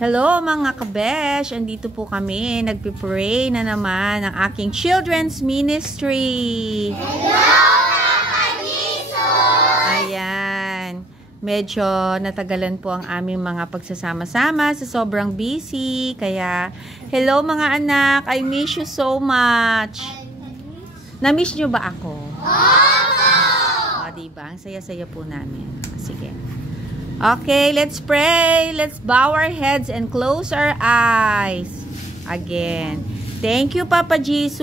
Hello mga kabesh! Andito po kami. Nagpipray na naman ang aking children's ministry. Hello mga Jesus! Ayan. Medyo natagalan po ang aming mga pagsasama-sama sa sobrang busy. Kaya, hello mga anak! I miss you so much. Na-miss nyo ba ako? Opo! O, diba? Ang saya-saya po namin. Sige. Okay, let's pray. Let's bow our heads and close our eyes. Again. Thank you, Papa Jesus.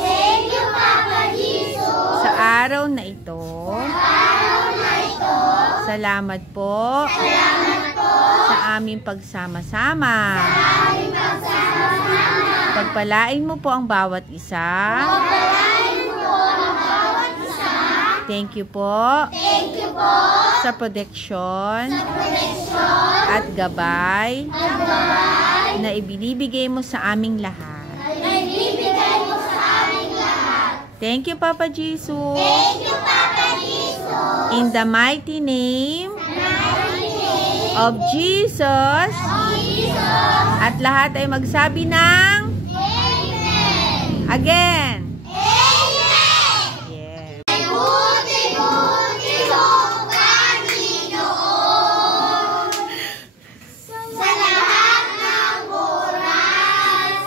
Thank you, Papa Jesus. Sa araw na ito. Salamat po. Salamat po. Sa aming pagsama-sama. Pagpalain mo po ang bawat isa. Pagpalain mo po ang bawat isa. Thank you po. Thank you po. Sa proteksyon at gabay na ibinibigay mo sa aming lahat. Thank you, Papa Jesus. Thank you, Papa Jesus. In the mighty name of Jesus. At lahat ay magsabi ng Amen. again. Amen. Yes. Buti-buti mong Panginoon sa lahat ng oras,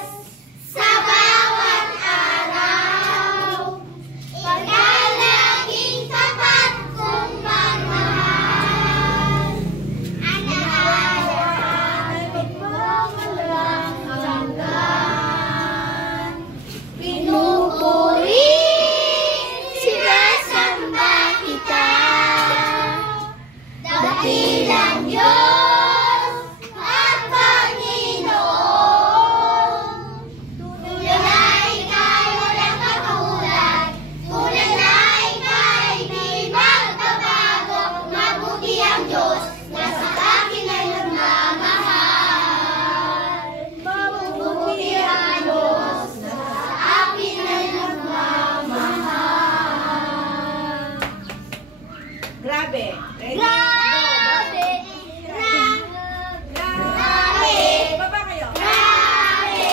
sa bawat araw, ikaw laging tapat kong magmahal. Anahanapin mo walang hanggan. Pinupuri, sinasamba kita. Dakilang Diyos at Panginoon. Tunay na ika'y walang katulad. Tunay na ika'y di magbabago. Mabuti ang Diyos na sa akin ay nagmamahal. Mabuti ang Diyos na sa akin ay nagmamahal. Grabe. Grabe! Grabe! Baba kayo. Grabe!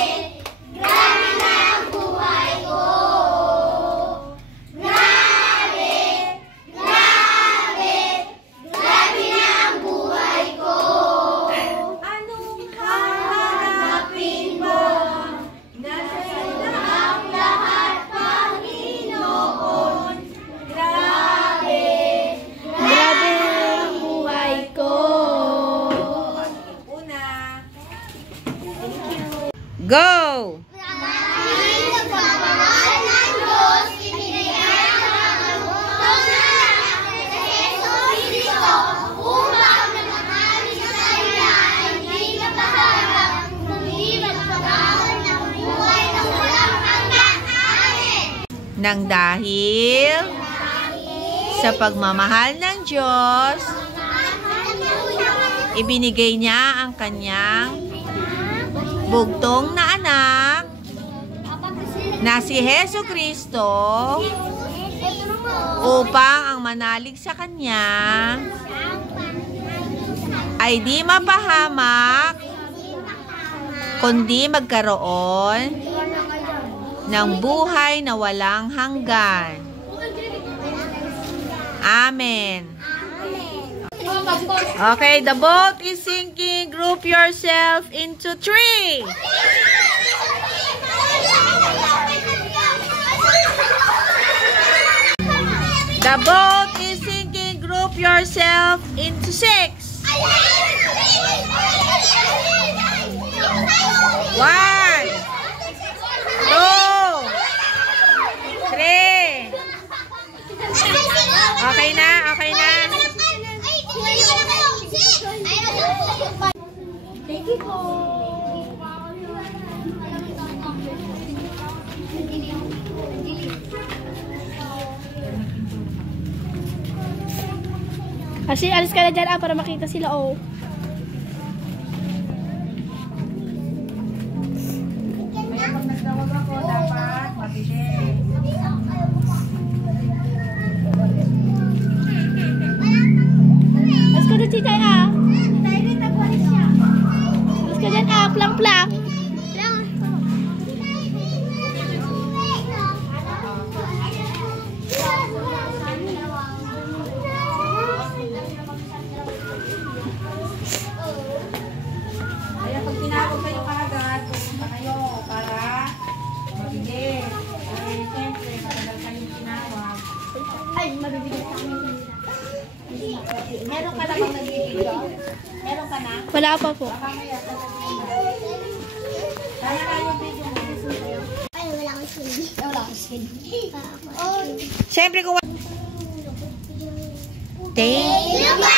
Grabe na ang buhay ko! Grabe! Grabe! Grabe na ang buhay ko! Anong Hahanapin mo? Nasa iyo ang lahat, Panginoon. Grabe! Grabe ang buhay ko! una? Go! Dahil sa pagmamahal ng Diyos, ibinigay ang pangungutong na anak na si Jesucristo upang nagmamahalin sa kanya ay hindi mapaharap, kundi magpagawal ng buhay na walang hanggan. Amen! Nang dahil sa pagmamahal ng Diyos, ibinigay niya ang kanyang bugtong na anak na si Jesucristo upang ang manalig sa kanya ay di mapahamak kundi magkaroon ng buhay na walang hanggan. Amen. Okay, the boat is sinking. Group yourself into 3. The boat is sinking. Group yourself into 6. 1, 2, 3. Okay na, okay na. Thank you po. Kasi alis ka na dyan para makita sila Pag nagtawag ako, dapat mabilis. Alis ka na si Jaya. Tayo rin nagwalis siya. Plang-plang. Kaya pag tinawag kayo kaagad, pupunta kayo para mabilis. Ay, siyempre, matagal kayong tinawag. Ay, mabibigyan sa amin. Meron ka na bang nag-video? Meron ka na? Wala pa po. Kaya kayo video mo. Ay, wala akong skin. Wala akong skin. Siyempre, kung... Thank Thank you,